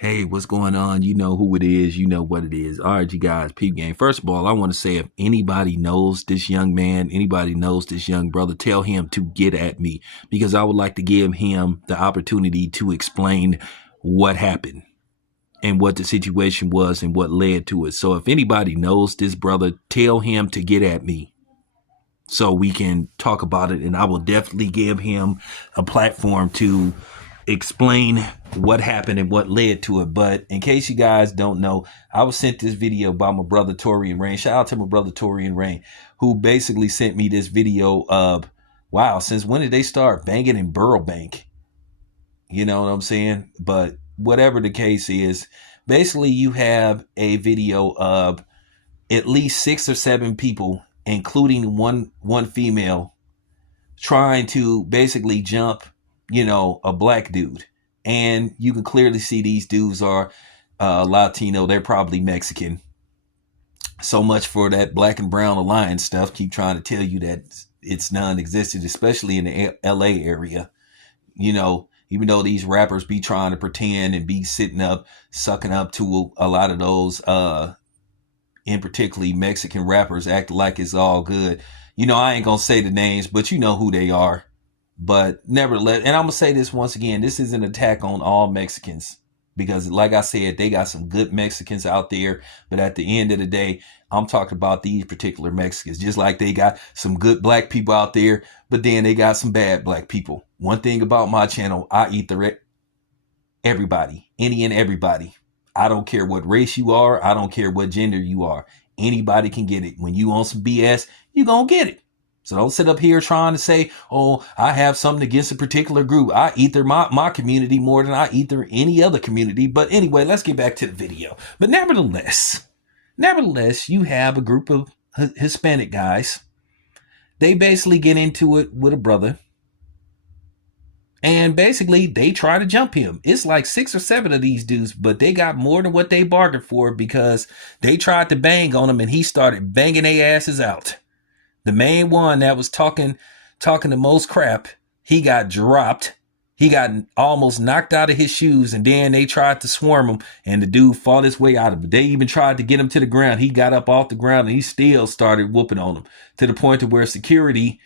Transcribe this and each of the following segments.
Hey, what's going on? You know who it is. You know what it is. All right, you guys, peep game. First of all, I want to say if anybody knows this young man, anybody knows this young brother, tell him to get at me because I would like to give him the opportunity to explain what happened and what the situation was and what led to it. So if anybody knows this brother, tell him to get at me so we can talk about it. And I will definitely give him a platform to explain what happened and what led to it. But in case you guys don't know, I was sent this video by my brother Torian Rain. Shout out to my brother Torian Rain, who basically sent me this video of, wow, since when did they start banging in Burbank? You know what I'm saying? But whatever the case is, basically you have a video of at least 6 or 7 people, including one female, trying to basically jump, a black dude. And you can clearly see these dudes are Latino. They're probably Mexican. So much for that black and brown alliance stuff. Keep trying to tell you that it's non-existent, especially in the LA area. Even though these rappers be trying to pretend and be sitting up, sucking up to a lot of those, in particularly Mexican rappers, act like it's all good. I ain't gonna say the names, but you know who they are. But nevertheless, and I'm gonna say this once again, this is an attack on all Mexicans because, like I said, they got some good Mexicans out there. But at the end of the day, I'm talking about these particular Mexicans, just like they got some good black people out there, but then they got some bad black people. One thing about my channel, I eat everybody, any and everybody. I don't care what race you are. I don't care what gender you are. Anybody can get it. When you on some BS, you gonna get it. So don't sit up here trying to say, oh, I have something against a particular group. I ether my community more than I ether any other community. But anyway, let's get back to the video. But nevertheless, you have a group of Hispanic guys. They basically get into it with a brother. And basically, they try to jump him. It's like 6 or 7 of these dudes, but they got more than what they bargained for because they tried to bang on him and he started banging their asses out. The main one that was talking the most crap, he got dropped. He got almost knocked out of his shoes, and then they tried to swarm him, and the dude fought his way out of it. They even tried to get him to the ground. He got up off the ground, and he still started whooping on them to the point of where security,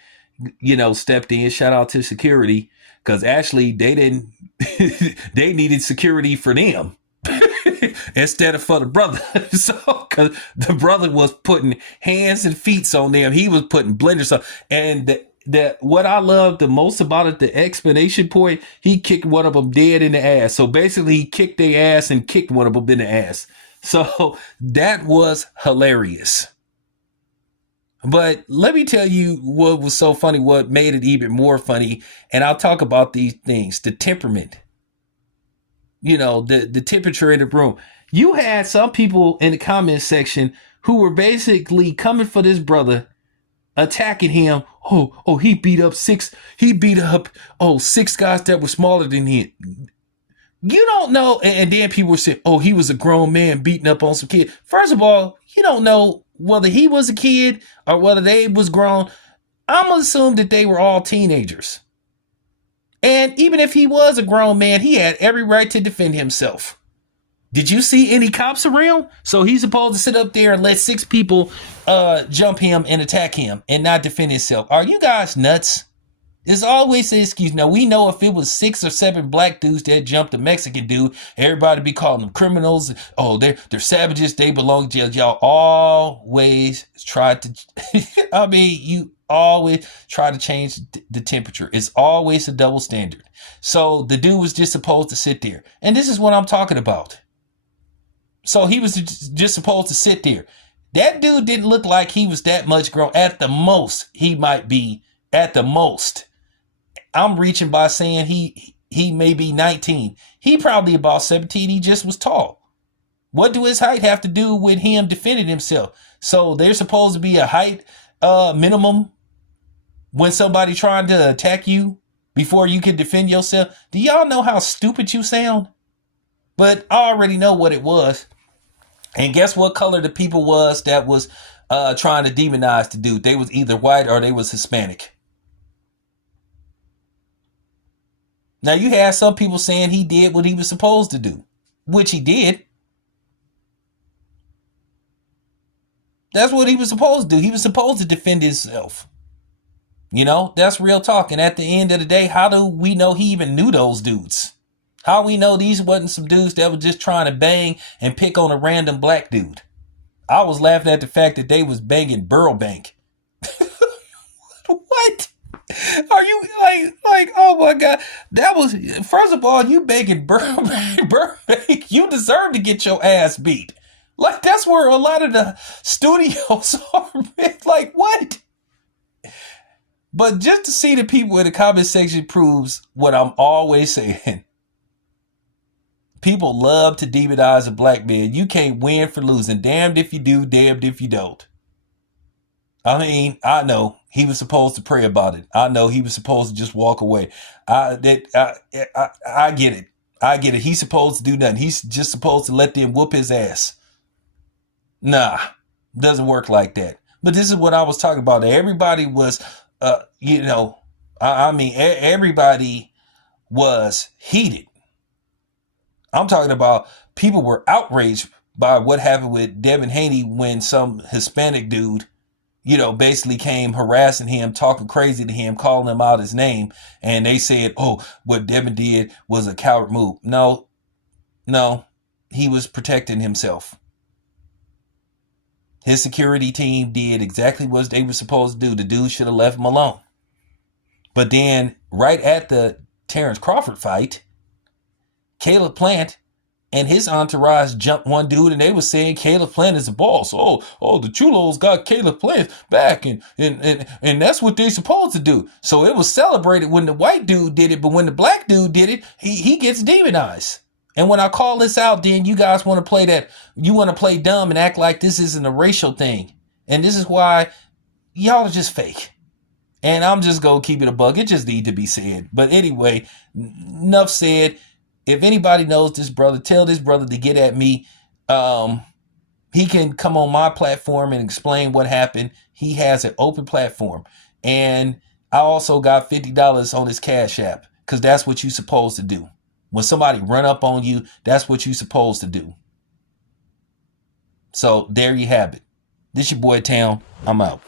stepped in. Shout out to security, because actually they didn't. They needed security for them. Instead of for the brother. So, because the brother was putting hands and feet on them, he was putting blenders on. And what I love the most about it, the explanation point, he kicked one of them dead in the ass. So basically, he kicked their ass and kicked one of them in the ass. So that was hilarious. But let me tell you what was so funny, what made it even more funny. And I'll talk about these things, the temperament. The temperature in the room. You had some people in the comment section who were basically coming for this brother, attacking him. Oh, he beat up 6 guys that were smaller than him. You don't know. And then people were saying, oh, he was a grown man beating up on some kid. First of all, you don't know whether he was a kid or whether they was grown. I'm going to assume that they were all teenagers. And even if he was a grown man, he had every right to defend himself. Did you see any cops around? So he's supposed to sit up there and let 6 people jump him and attack him and not defend himself. Are you guys nuts? There's always an excuse. Now, we know if it was 6 or 7 black dudes that jumped a Mexican dude, everybody be calling them criminals. Oh, they're savages. They belong to jail. Y'all always try to, you always try to change the temperature. It's always a double standard. So the dude was just supposed to sit there. And this is what I'm talking about. So he was just supposed to sit there. That dude didn't look like he was that much grown. At the most, he might be at the most. I'm reaching by saying he may be 19. He probably about 17. He just was tall. What do his height have to do with him defending himself? So there's supposed to be a height minimum when somebody trying to attack you before you can defend yourself. Do y'all know how stupid you sound? But I already know what it was. And guess what color the people was that was trying to demonize the dude? They was either white or they was Hispanic. Now, you had some people saying he did what he was supposed to do. which he did. That's what he was supposed to do. He was supposed to defend himself. You know, that's real talk. And at the end of the day, how do we know he even knew those dudes? How we know these wasn't some dudes that were just trying to bang and pick on a random black dude? I was laughing at the fact that they was banging Burbank. What? Are you oh my God? That was, first of all, you banging Burbank, you deserve to get your ass beat. Like, that's where a lot of the studios are. Like, what? But just to see the people in the comment section proves what I'm always saying. People love to demonize a black man. You can't win for losing. Damned if you do, damned if you don't. I mean, I know he was supposed to pray about it. I know he was supposed to just walk away. I get it. I get it. He's supposed to do nothing. He's just supposed to let them whoop his ass. Nah, doesn't work like that. But this is what I was talking about. Everybody was, everybody was heated. I'm talking about people were outraged by what happened with Devin Haney when some Hispanic dude, basically came harassing him, talking crazy to him, calling him out his name. And they said, oh, what Devin did was a coward move. No, he was protecting himself. His security team did exactly what they were supposed to do. The dude should have left him alone. But then right at the Terrence Crawford fight, Caleb Plant and his entourage jumped one dude, and they were saying Caleb Plant is the boss. Oh, the Chulos got Caleb Plant back, and that's what they're supposed to do. So it was celebrated when the white dude did it, but when the black dude did it, he gets demonized. And when I call this out, then you guys want to play that, you want to play dumb and act like this isn't a racial thing. And this is why y'all are just fake. And I'm just going to keep it a buck. It just need to be said. But anyway, enough said. If anybody knows this brother, tell this brother to get at me. He can come on my platform and explain what happened. He has an open platform. And I also got $50 on his Cash App, because that's what you're supposed to do. When somebody run up on you, that's what you're supposed to do. So there you have it. This your boy Town. I'm out.